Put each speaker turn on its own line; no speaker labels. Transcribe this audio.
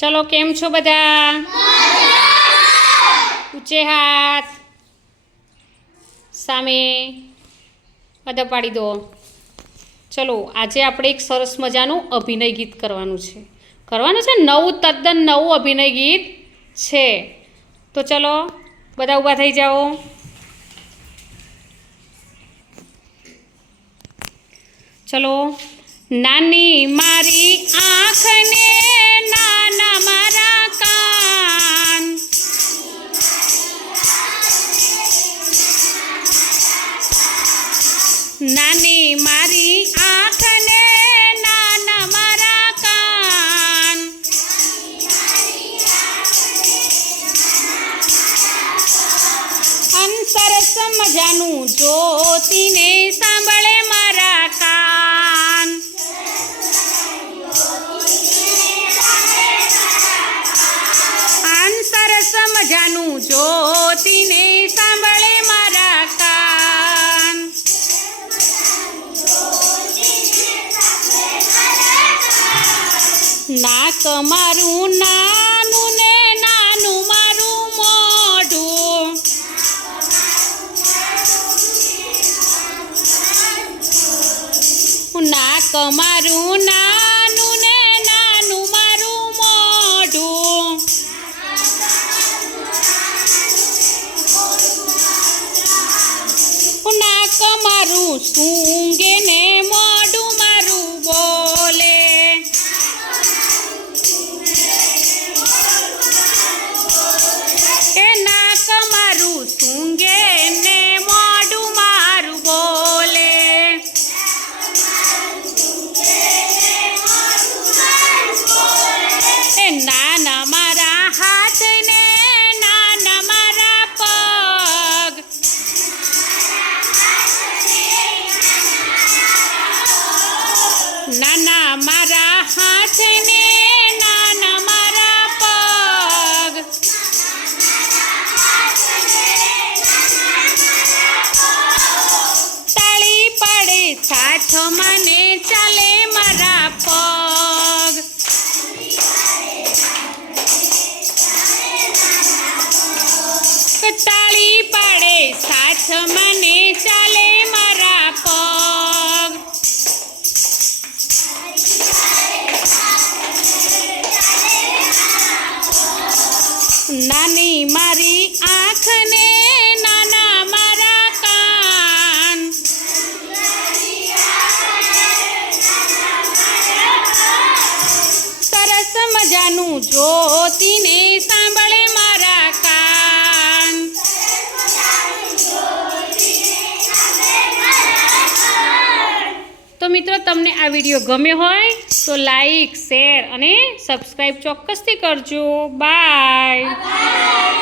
ચલો, કેમ છો બધા? ઊંચે હાથ. સામે અદા પાડી દો. ચલો, આજે આપણે એક સરસ મજાનું અભિનય ગીત કરવાનું છે. કરવાનું છે? નવું તદ્દન નવું અભિનય ગીત છે. તો ચલો, બધા ઊભા થઈ જાઓ. ચલો, નાની મારી આંખને નાની મારી આંખને નાના મારા કાન. અંતર સમજાનું મજાનું જોતીને સાંભળે મારા કાન. અંતર સમજાનું મજાનું નાક મારું નાનું ને નાનું મારું મોઢું. નાક મારું નાનું ને નાનું મારું મોઢું. નાક મારું સૂંગે નાના મારા હાથ ને નાના મારા પગ. તાળી પડે છાછ મને, ચાલે મારા પગ. તાળી પડે સાથ મને, ચાલે નાની મારી આંખને નાના મારા કાન. સરસ મજાનું જોતીને સાંભળે મિત્રો તમને આ વીડિયો ગમ્યો હોય તો લાઈક શેર અને સબસ્ક્રાઈબ ચોક્કસથી કરજો. બાય.